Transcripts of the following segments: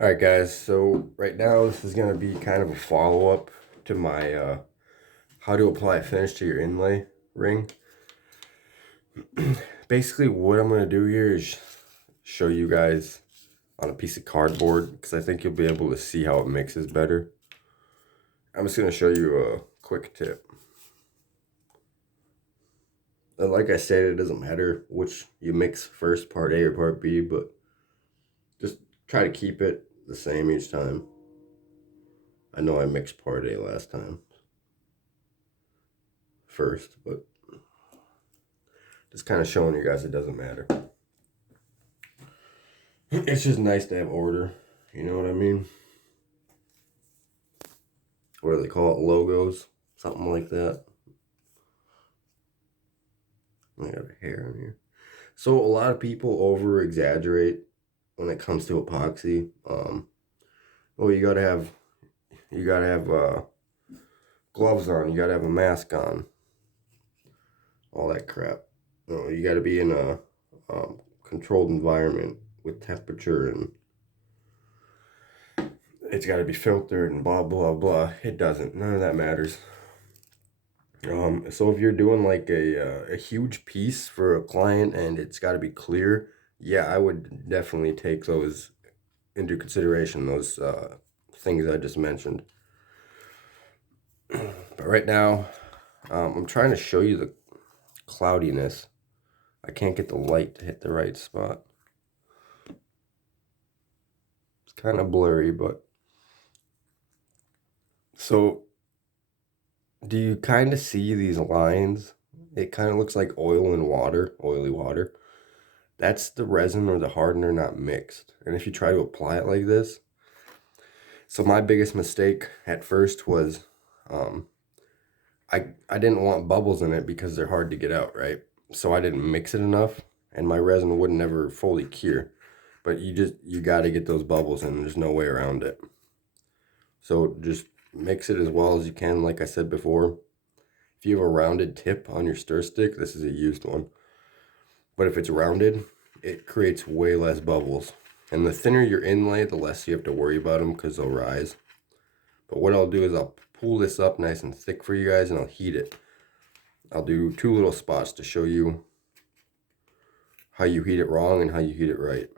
Alright guys, so right now this is going to be kind of a follow-up to my how to apply a finish to your inlay ring. Basically what I'm going to do here is show you guys on a piece of cardboard because I think you'll be able to see how it mixes better. I'm just going to show you a quick tip. And like I said, it doesn't matter which you mix first, part A or part B, but just try to keep it the same each time. I know I mixed part A last time first, but just kind of showing you guys it doesn't matter. It's just nice to have order. You know what I mean? What do they call it? Logos? Something like that. I got a hair on here. So a lot of people over exaggerate when it comes to epoxy. Well, you gotta have gloves on. You gotta have a mask on. All that crap. You gotta be in a controlled environment with temperature, and it's got to be filtered and blah blah blah. It doesn't. None of that matters. So if you're doing like a huge piece for a client and it's got to be clear, yeah, I would definitely take those into consideration. Those things I just mentioned. But right now, I'm trying to show you the cloudiness. I can't get the light to hit the right spot. It's kind of blurry, but so do you kind of see these lines? It kind of looks like oil and water, oily water. That's the resin or the hardener not mixed. And if you try to apply it like this, so my biggest mistake at first was um, I didn't want bubbles in it because they're hard to get out, right? So I didn't mix it enough, and my resin would never fully cure. But you got to get those bubbles in. There's no way around it. So just mix it as well as you can. Like I said before, if you have a rounded tip on your stir stick, this is a used one. But if it's rounded, it creates way less bubbles. And the thinner your inlay, the less you have to worry about them because they'll rise. But what I'll do is I'll pull this up nice and thick for you guys and I'll heat it. I'll do 2 little spots to show you how you heat it wrong and how you heat it right.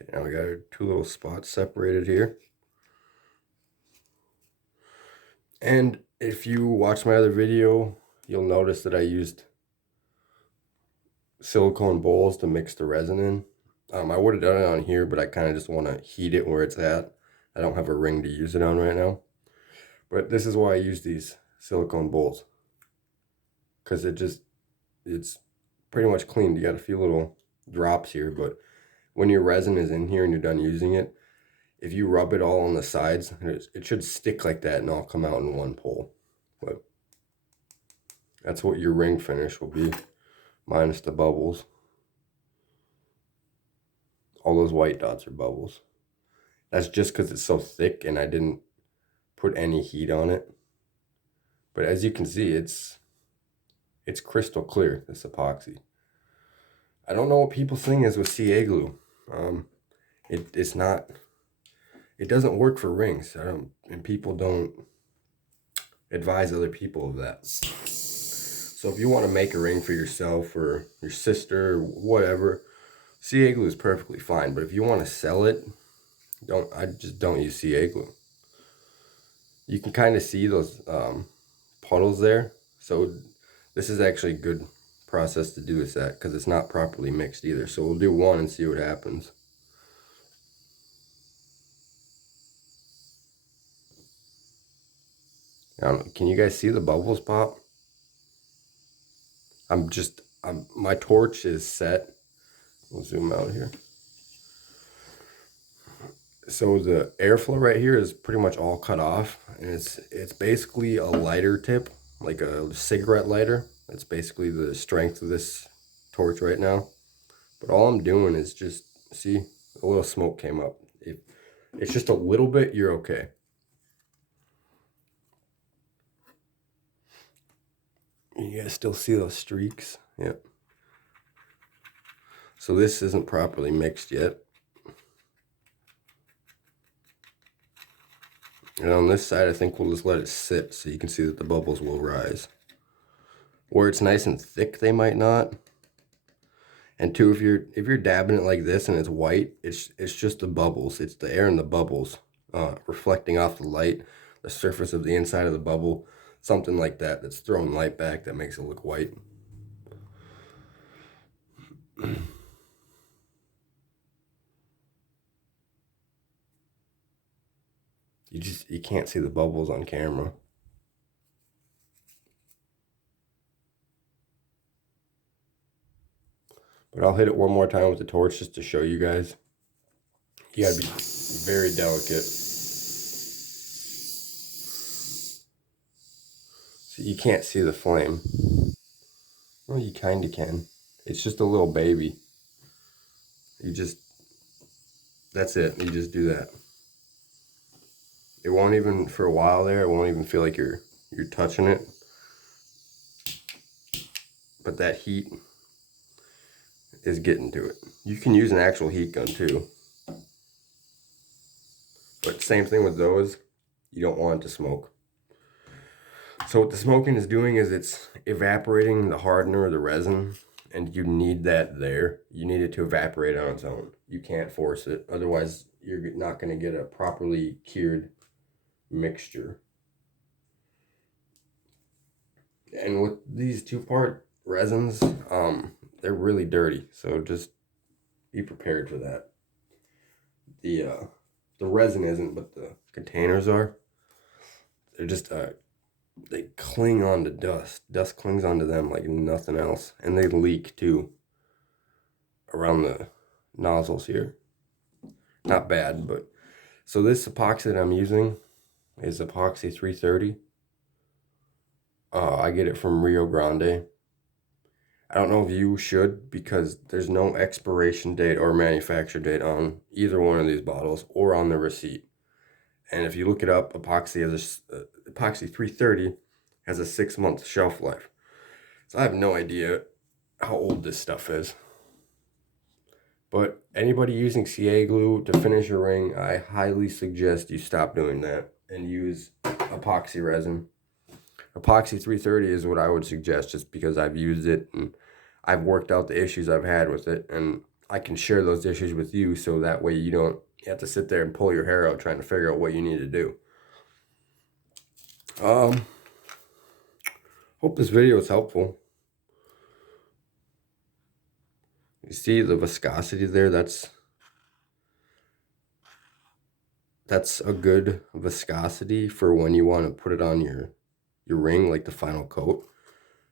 Okay, now we got 2 little spots separated here. And if you watch my other video, you'll notice that I used silicone bowls to mix the resin in. I would have done it on here, but I kind of just want to heat it where it's at. I don't have a ring to use it on right now. But this is why I use these silicone bowls. Because it's pretty much clean. You got a few little drops here, but when your resin is in here and you're done using it, if you rub it all on the sides, it should stick like that and all come out in one pull. But that's what your ring finish will be, minus the bubbles. All those white dots are bubbles. That's just because it's so thick and I didn't put any heat on it. But as you can see, it's crystal clear, this epoxy. I don't know what people's thing is with CA glue. It's not, it doesn't work for rings. And people don't advise other people of that. So if you want to make a ring for yourself or your sister or whatever, CA glue is perfectly fine. But if you want to sell it, I just don't use CA glue. You can kind of see those puddles there. So this is actually a good process to do this at because it's not properly mixed either. So we'll do one and see what happens. Can you guys see the bubbles pop? My torch is set. We'll zoom out here. So the airflow right here is pretty much all cut off, and it's basically a lighter tip, like a cigarette lighter. That's basically the strength of this torch right now. But all I'm doing is just, see, a little smoke came up. It's just a little bit, you're okay. You guys still see those streaks? Yep. So this isn't properly mixed yet. And on this side, I think we'll just let it sit so you can see that the bubbles will rise. Where it's nice and thick, they might not. And two, if you're dabbing it like this and it's white, it's just the bubbles. It's the air in the bubbles reflecting off the light, the surface of the inside of the bubble, something like that that's throwing light back that makes it look white. You can't see the bubbles on camera. But I'll hit it one more time with the torch just to show you guys. You gotta be very delicate. So you can't see the flame. Well, you kinda can. It's just a little baby. That's it. You just do that. It won't even, for a while there, it won't even feel like you're touching it. But that heat is getting to it. You can use an actual heat gun too. But same thing with those, you don't want it to smoke. So what the smoking is doing is it's evaporating the hardener or the resin, and you need that there. You need it to evaporate on its own. You can't force it, otherwise you're not going to get a properly cured mixture. And with these 2-part resins, they're really dirty, so just be prepared for that. The resin isn't, but the containers are. They're just they cling onto dust. Dust clings onto them like nothing else, and they leak too around the nozzles here. Not bad, but so this epoxy that I'm using is Epoxy 330. I get it from Rio Grande. I don't know if you should, because there's no expiration date or manufacture date on either one of these bottles or on the receipt. And if you look it up, Epoxy 330 has a 6-month shelf life. So I have no idea how old this stuff is. But anybody using CA glue to finish a ring, I highly suggest you stop doing that and use epoxy resin. Epoxy 330 is what I would suggest, just because I've used it and I've worked out the issues I've had with it, and I can share those issues with you, so that way you don't have to sit there and pull your hair out trying to figure out what you need to do. Hope this video is helpful. You see the viscosity there? That's a good viscosity for when you want to put it on your ring, like the final coat,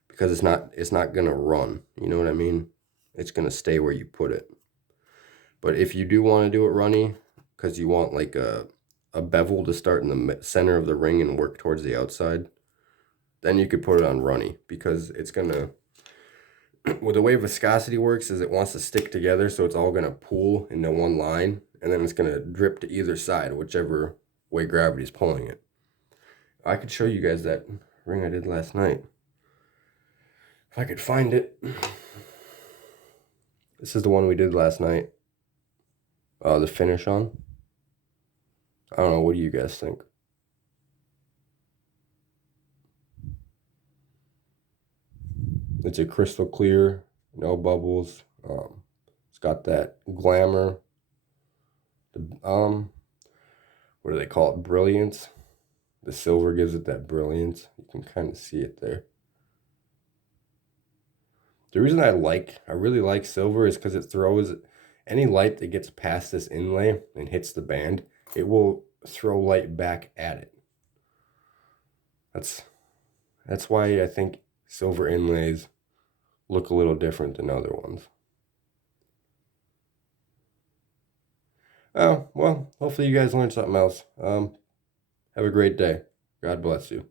because it's not gonna run. You know what I mean? It's gonna stay where you put it. But if you do want to do it runny, because you want like a bevel to start in the center of the ring and work towards the outside, then you could put it on runny, because it's gonna, well, the way viscosity works is it wants to stick together, so it's all gonna pool into one line, and then it's gonna drip to either side, whichever way gravity's pulling it. I could show you guys that ring I did last night if I could find it. This is the one we did last night. The finish on. I don't know, what do you guys think? It's a crystal clear, no bubbles. It's got that glamour. What do they call it? Brilliance. The silver gives it that brilliance. You can kind of see it there. The reason I really like silver is because it throws any light that gets past this inlay and hits the band, it will throw light back at it. That's why I think silver inlays look a little different than other ones. Oh, well, hopefully you guys learned something else. Have a great day. God bless you.